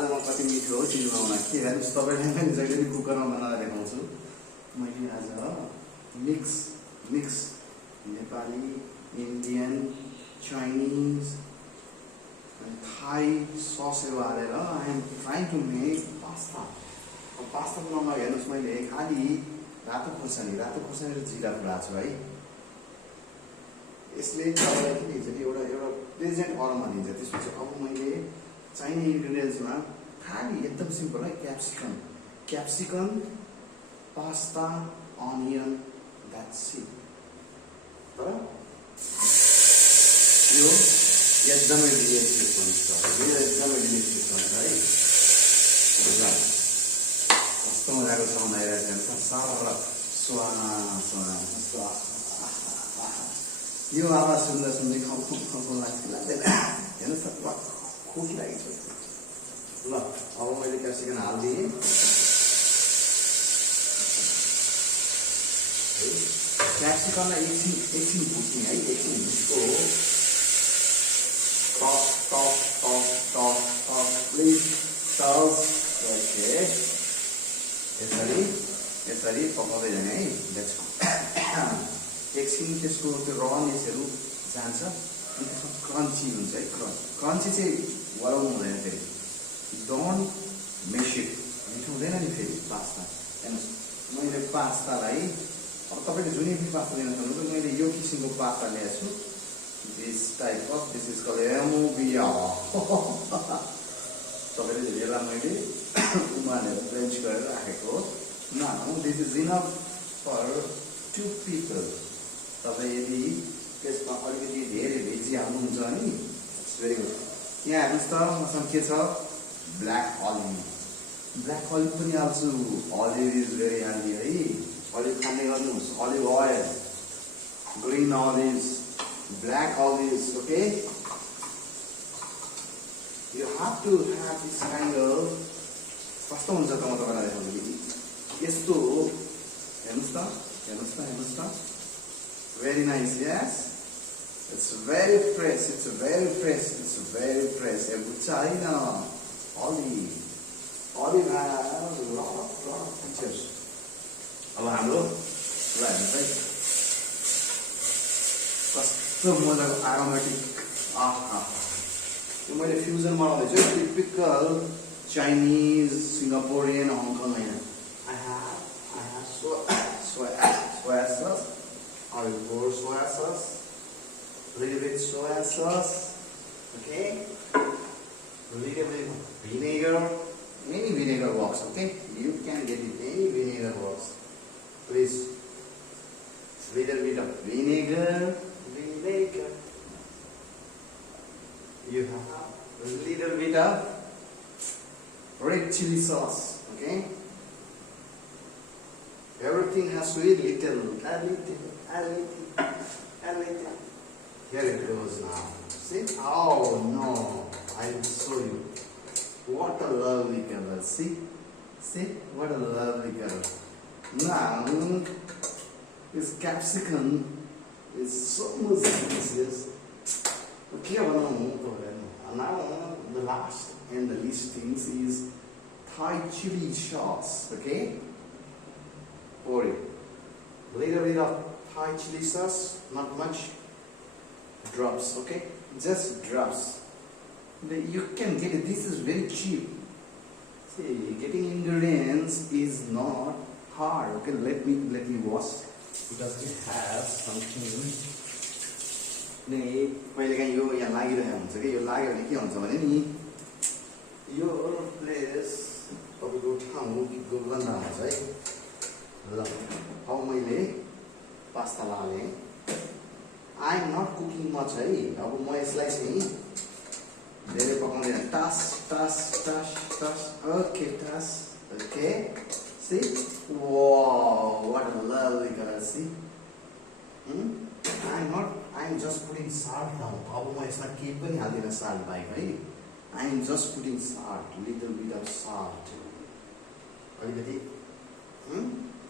आज म कति मिठो हो चिन्नु आउन के हेर्नुहोस् तपाईँलाई पनि जहिले कुकरमा बनाएर देखाउँछु मैले आज mix Nepali Indian Chinese and Thai sauce हालेर I am trying to make pasta. Pasta बनाउन हेर्नुहोस् मैले खाली रातो खोर्सानी र जिरा पुराएको छु है। यसले तपाईँलाई के दिन्छ कि एउटा प्लेजेन्ट अरोमा दिन्छ। त्यसपछि अब मैले चाहिने इन्ग्रेडियन्ट्समा खाली एकदम सिम्पल है capsicum pasta onion that's it. तर यो एकदमै डिलिसियस हुन्छ है। कस्तो मजाको साउन्ड आइरहेको छ सारा यो आवाज सुन्दै खाउँ लाग्दैन हेर्नुहोस् त खुसी लागेको छ। ल अब मैले क्याप्सिकम हालिदिएँ क्याप्सिकमलाई एकछिन भुट्ने है। एकछिन भुट्को यसरी पकाउँदै जाने है। एकछिन त्यसको त्यो रनेसहरू जान्छ अनि त्यसमा क्रन्ची हुन्छ है। क्रन्ची चाहिँ वराउनु हुँदैन फेरि डोन्ट मेस इट मिठो हुँदैन नि फेरि पास्ता। हेर्नुहोस् मैले पास्तालाई अब तपाईँले जुनै पनि पास्ता लिन सक्नुहुन्छ। मैले यो किसिमको पास्ता ल्याएको छु। This is called एमोबिया। तपाईँले धेरै बेला मैले उमालेर ब्लेन्च गरेर राखेको हो। Now this is enough for 2 people. तपाईँ यदि त्यसमा अलिकति धेरै भेजी हाल्नुहुन्छ भने इट्स भेरी गुड। यहाँ हेर्नुहोस् त मसँग के छ ब्ल्याक अलिभ पनि हाल्छु। अलिभ इज भेरी हेल्दी है। अलिभ खाने गर्नुहोस्। Olive oil green olives black olives, okay? You have to have this kind of कस्तो हुन्छ त म तपाईँलाई देखाउँछु कि यस्तो हेर्नुहोस् त very nice, yes? It's very fresh, it's very fresh बुझ्छ होइन। olive has a lot of features। अब हाम्रो ल हेर्नुहोस् है कस्तो मजाको एरोमेटिक यो मैले फ्युजन बनाउँदैछु टिपिकल चाइनिज सिङ्गापुरियन हङकङ होइन। I have soya sauce, I will pour soya sauce, little bit soya sauce, okay, little bit vinegar, any vinegar works, okay, you can get it, any vinegar works, please, little bit of vinegar. You have a little bit of red chili sauce, okay? Everything has to be a little. Here it goes now. See? Oh no! I will show you. What a lovely color. See? What a lovely color. Now, this capsicum is so much delicious. Okay, now the last and the least things is Thai chili sauce. Okay, pour it. Little bit of Thai chili sauce, not much. Drops. Okay, just drops. You can get it. This is very cheap. See, getting ingredients is not hard. Okay, let me wash. Because it has something मैले कहीँ यो यहाँ लागिरहेको हुन्छ कि यो लाग्यो भने के हुन्छ भने नि यो प्लेस तपाईँको ठाउँ गन्दा हुन्छ है। ल अब मैले पास्ता हालेँ। I am not cooking much है। अब म यसलाई चाहिँ धेरै पकाउँदैन। Toss okay see? Wow, what a lovely color, see? I'm just putting salt now. अब म यसमा केही पनि हाल्दिनँ salt बाहेक है। I'm just putting salt, little bit of salt. अलिकति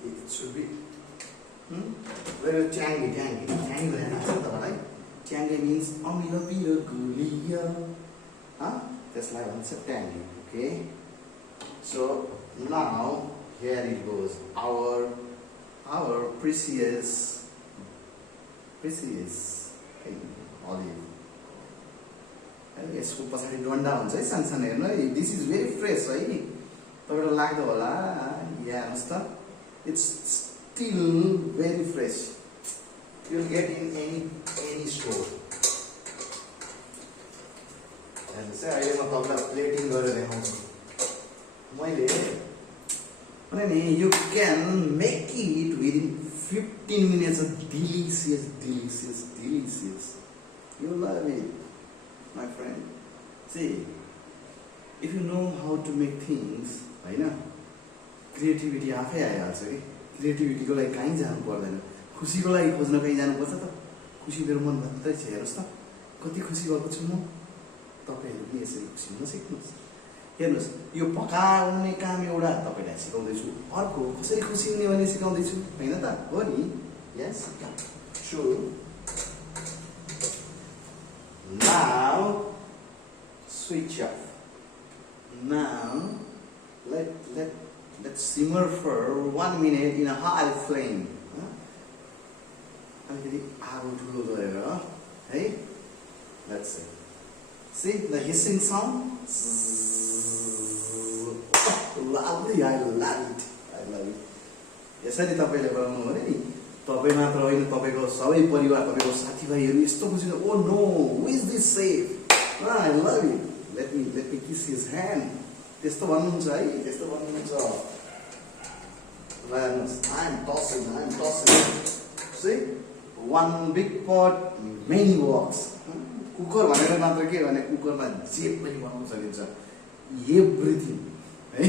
it should be very tangy भनेर थाहा छ तपाईलाई? Tangy means अमिलो पिरो गुलियो। त्यसलाई भन्छ tangy. Okay, so now here it goes, our precious okay, olive. यसको पछाडि डन्डा हुन्छ है सानसानो हेर्नु है. दिस इज भेरी फ्रेस है. तपाईँलाई लाग्दो होला यहाँ हेर्नुहोस् त. It's still very fresh. You will get in any store. हेर्नुहोस् है, अहिले म तपाईँलाई प्लेटिङ गरेर देखाउँछु. मैले भने नि you can make it within 15 minutes. Delicious. You love it, my friend. See, if you know how to make things, होइन, क्रिएटिभिटी आफै आइहाल्छ कि. क्रिएटिभिटीको लागि कहीँ जानु पर्दैन. खुसीको लागि खोज्न कहीँ जानुपर्छ त. खुसी मेरो मनभित्रै छ. हेर्नुहोस् त कति खुसी भएको छु म. तपाईँहरू पनि यसरी खुसी हुन सिक्नुहोस्. हेर्नुहोस्, यो पकाउने काम एउटा तपाईँलाई सिकाउँदैछु, अर्को कसरी खुसी हुने भने सिकाउँदैछु, होइन त? हो नि? यस, true. Now switch off. Now let's simmer for 1 minute in a high flame. अलिकति आगो ठुलो गरेर है. Let's see the hissing sound. Lovely, I love it. यसरी तपाईँले बनाउनु हो नि. तपाईँ मात्र होइन, तपाईँको सबै परिवार, तपाईँको साथीभाइहरू यस्तो खुसी. Oh no, who is this chef? I love it. Let me kiss his hand. त्यस्तो भन्नुहुन्छ है, त्यस्तो भन्नुहुन्छ. हेर्नुहोस्, I am tossing. See, one big pot, many works. Cooker भनेर मात्र के भने, कुकरमा जे पनि बनाउन सकिन्छ. एभ्रिथिङ है.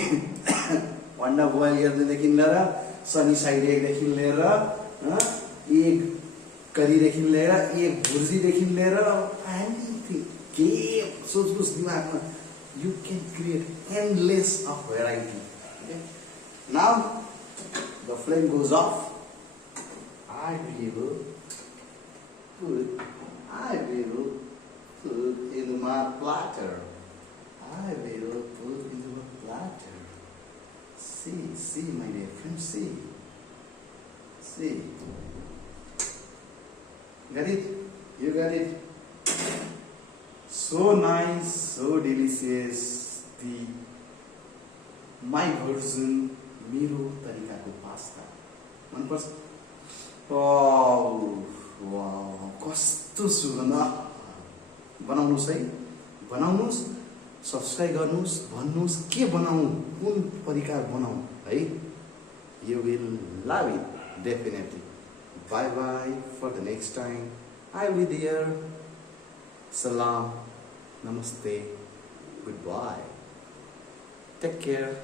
अन्डा बोइल गर्नेदेखि लिएर, सनी साइड एगदेखि लिएर, एग करीदेखि लिएर, एग भुर्जीदेखि लिएर, एनिथिङ के सोच्नुहोस् दिमागमा. You can create endless of variety. Now the flame goes off. I will put into my platter. See, my dear friends, see. Got it? You got it? So nice, so delicious. My version, मेरो तरिकाको pasta. मन पर्छ? Wow, कस्तो सुगन्ध. बनाउनुहोस् है, बनाउनुहोस्, subscribe गर्नुहोस्, भन्नुहोस् के बनाऊ, कुन परिकार बनाऊ है. You will love it, definitely. Bye for the next time. I will be there. Salam, namaste, goodbye. Take care.